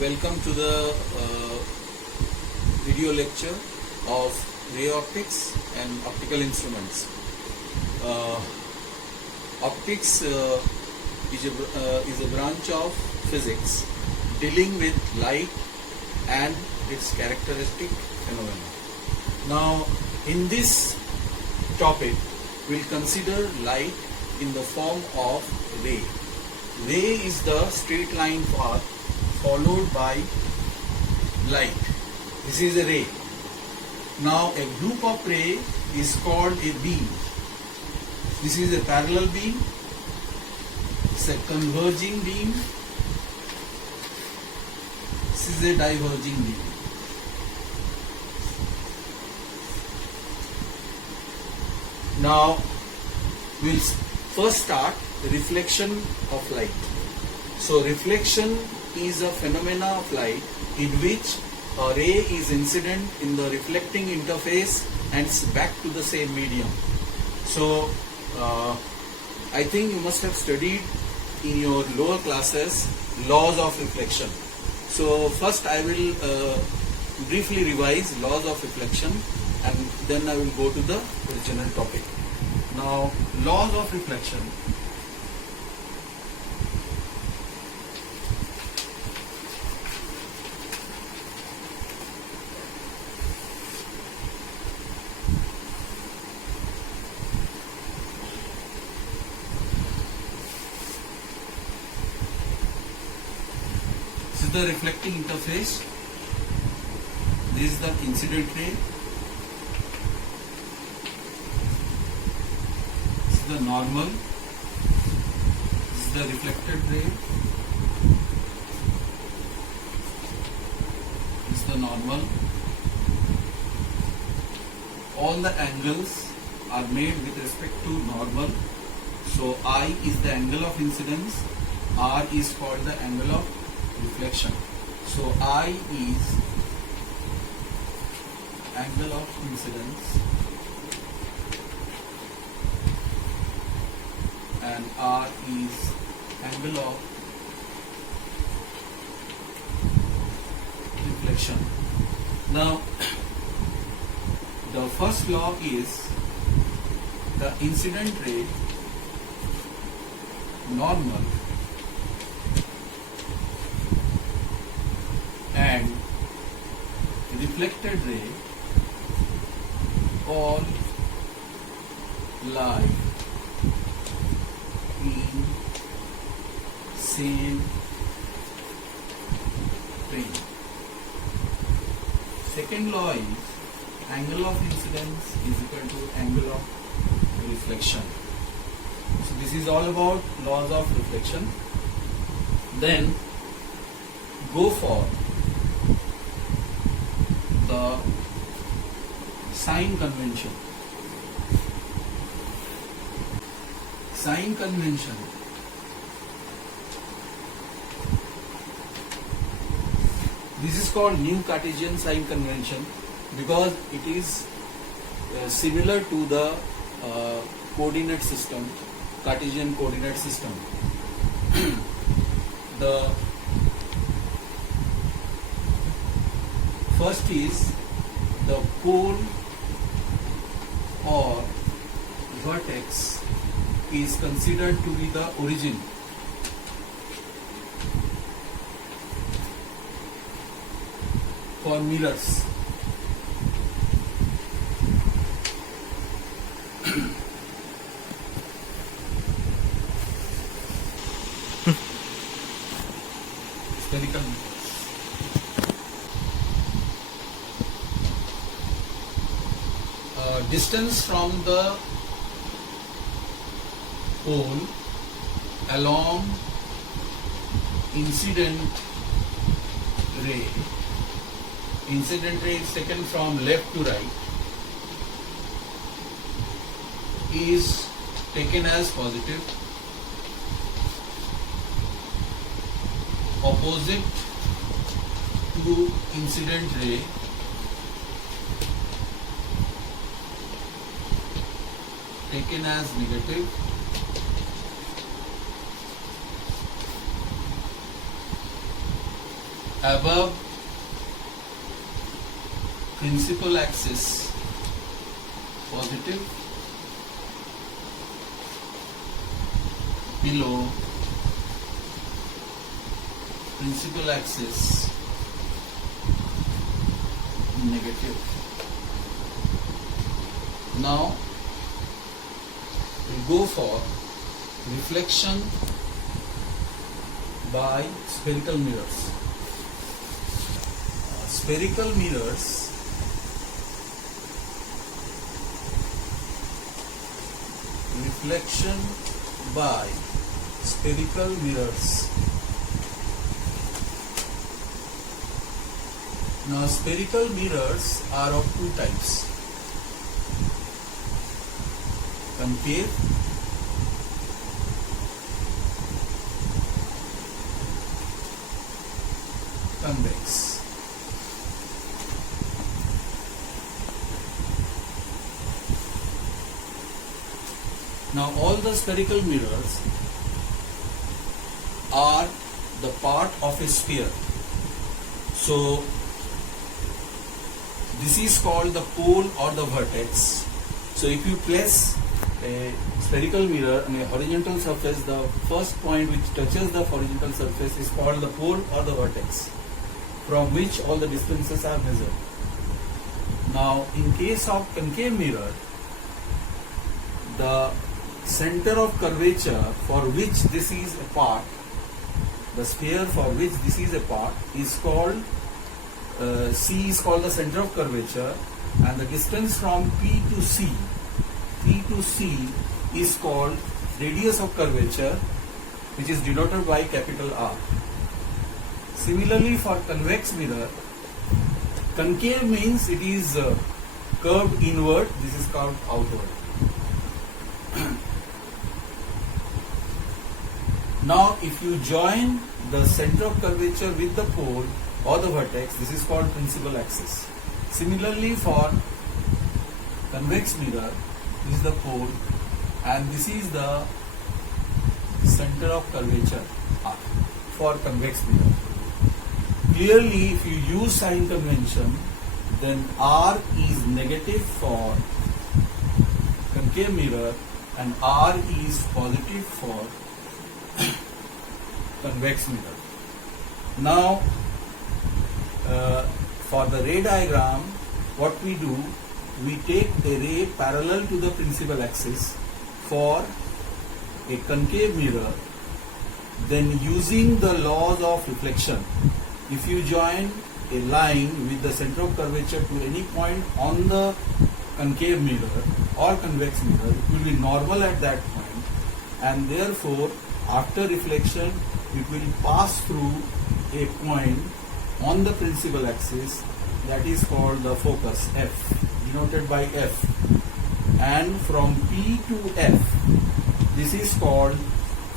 Welcome to the video lecture of ray optics and optical instruments. Optics is a branch of physics dealing with light and its characteristic phenomena. Now, in this topic, we'll consider light in the form of ray. Ray is the straight line path followed by light. This is a ray. Now a group of ray is called a beam. This is a parallel beam. It's a converging beam. This is a diverging beam. Now we'll first start reflection of light. So reflection is a phenomena of light in which a ray is incident in the reflecting interface and back to the same medium. So I think you must have studied in your lower classes laws of reflection. So first I will briefly revise laws of reflection and then I will go to the original topic. Now, laws of reflection. This is the reflecting interface. This is the incident ray. This is the normal. This is the reflected ray. This is the normal. All the angles are made with respect to normal. So I is the angle of incidence. R is called the angle of reflection. So I is angle of incidence and R is angle of reflection. Now the first law is the incident ray normal and reflected ray all lie in same plane. Second law is angle of incidence is equal to angle of reflection. So this is all about laws of reflection. Then go for the sign convention. Sign convention this is called New Cartesian sign convention because it is similar to the coordinate system, Cartesian coordinate system. The first is the pole or vertex is considered to be the origin. For mirrors. Spherical mirrors. Distance from the pole along incident ray. Incident ray is taken from left to right is taken as positive. Opposite to incident ray taken as negative. above principal axis positive, below principal axis negative. Now we'll go for reflection by spherical mirrors. Spherical mirrors reflection by spherical mirrors. Now spherical mirrors are of two types: concave convex. Now all the spherical mirrors are the part of a sphere. So this is called the pole or the vertex. So if you place a spherical mirror on a horizontal surface, the first point which touches the horizontal surface is called the pole or the vertex, from which all the distances are measured. Now in case of concave mirror, the center of curvature for which this is a part, the sphere for which this is a part, is called C is called the center of curvature, and the distance from P to C is called radius of curvature, which is denoted by capital R. Similarly for convex mirror, concave means it is curved inward, this is curved outward. Now if you join the center of curvature with the pole or the vertex, this is called principal axis. Similarly for convex mirror, this is the pole and this is the center of curvature R for convex mirror. Clearly if you use sign convention, then R is negative for concave mirror and R is positive for convex mirror. Now for the ray diagram, what we do, we take a ray parallel to the principal axis for a concave mirror. Then using the laws of reflection, if you join a line with the center of curvature to any point on the concave mirror or convex mirror, it will be normal at that point, and therefore after reflection it will pass through a point on the principal axis, that is called the focus F, denoted by F, and from P to F, this is called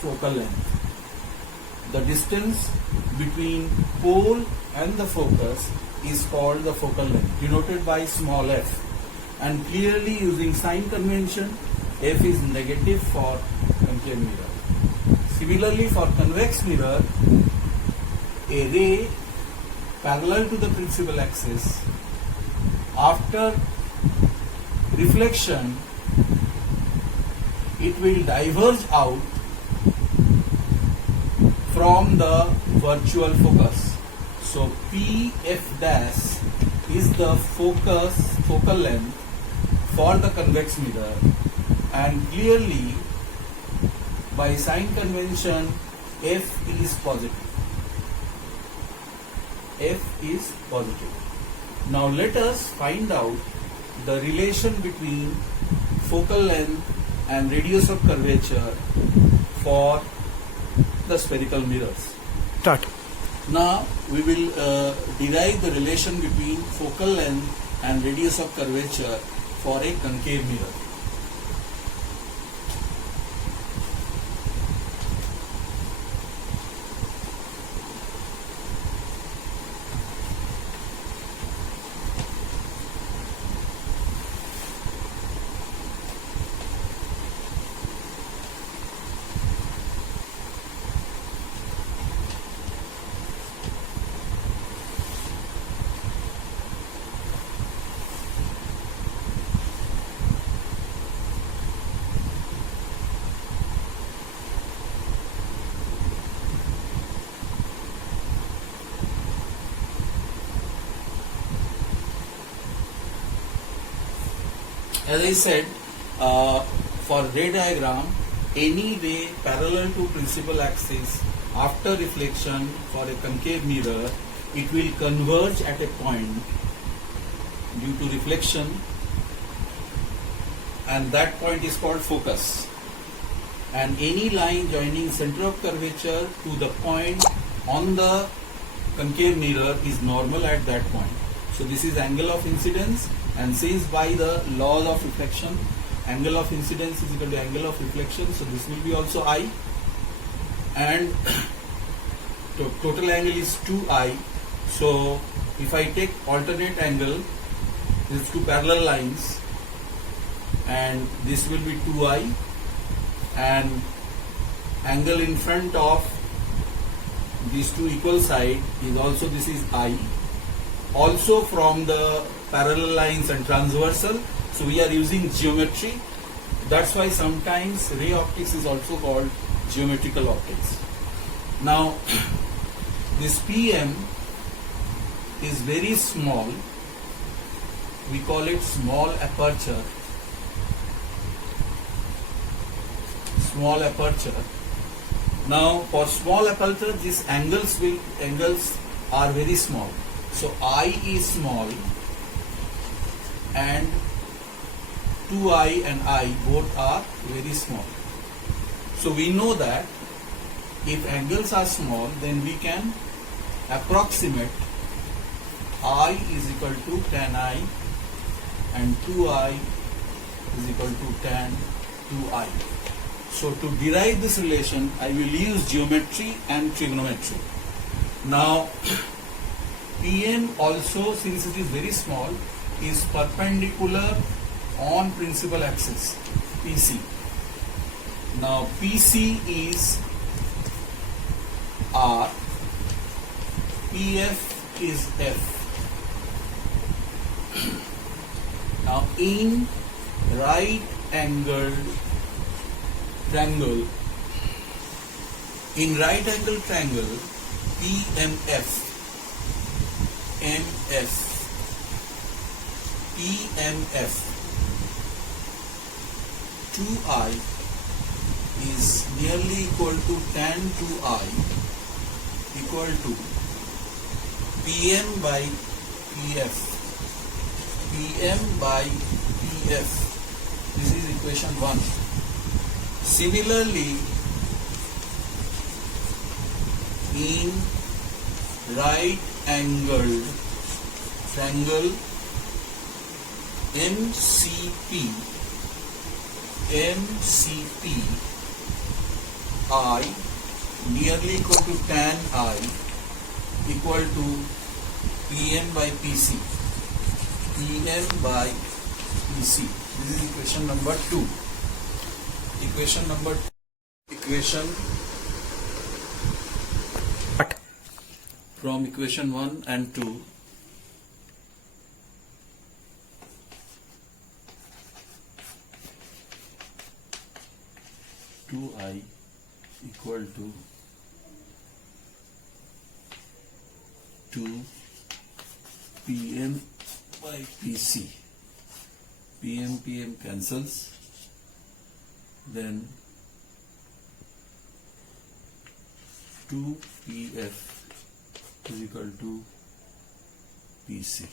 focal length. The distance between pole and the focus is called the focal length, denoted by small f, and clearly using sign convention, F is negative for concave mirror. Similarly for convex mirror, a ray parallel to the principal axis, after reflection it will diverge out from the virtual focus. So PF dash is the focal length for the convex mirror, and clearly by sign convention F is positive. F is positive. Now let us find out the relation between focal length and radius of curvature for the spherical mirrors. Start. Now we will derive the relation between focal length and radius of curvature for a concave mirror. as I said, for ray diagram, any ray parallel to principal axis after reflection for a concave mirror, it will converge at a point due to reflection, and that point is called focus. And any line joining center of curvature to the point on the concave mirror is normal at that point. So this is angle of incidence, and since by the laws of reflection, angle of incidence is equal to angle of reflection, so this will be also I, and total angle is 2I. So if I take alternate angle, these two parallel lines, and this will be 2I, and angle in front of these two equal side is also, this is I, also from the parallel lines and transversal. So we are using geometry. That's why sometimes ray optics is also called geometrical optics. Now this PM is very small. We call it small aperture. Small aperture. Now for small aperture, these angles are very small. So I is small, and 2I and I both are very small. So we know that if angles are small, then we can approximate I is equal to tan I and 2I is equal to tan 2I. So to derive this relation, I will use geometry and trigonometry. Now PM also, since it is very small, is perpendicular on principal axis, PC. Now PC is R, PF is F. Now in right angled triangle, PMF, PMF, 2I is nearly equal to tan 2I equal to PM by PF, PM by PF. This is equation 1. Similarly, in right angled triangle MCP, I nearly equal to tan I equal to PM by PC, PM by PC. This is equation number 2. From equation 1 and 2, I equal to 2 PM by PC. PM cancels. Then 2 PF is equal to PC.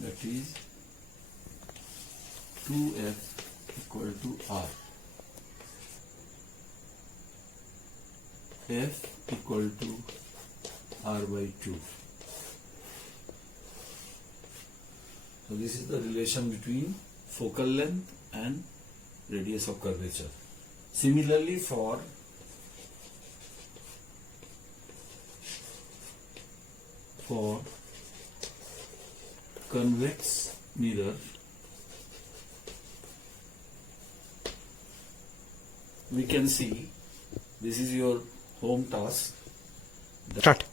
That is 2F equal to R. F equal to R by 2. So this is the relation between focal length and radius of curvature. Similarly, for convex mirror, we can see this is your home task. Start.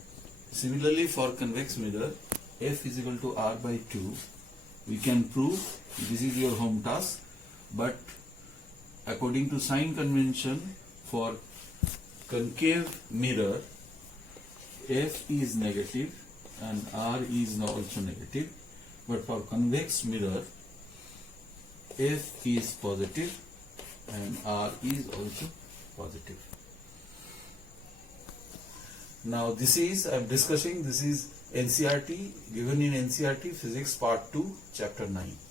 Similarly, for convex mirror, F is equal to R by 2. We can prove this is your home task, but according to sign convention, for concave mirror, F is negative and R is also negative, but for convex mirror, F is positive and R is also positive. Now this is, I am discussing, this is NCERT, given in NCERT Physics Part 2, Chapter 9.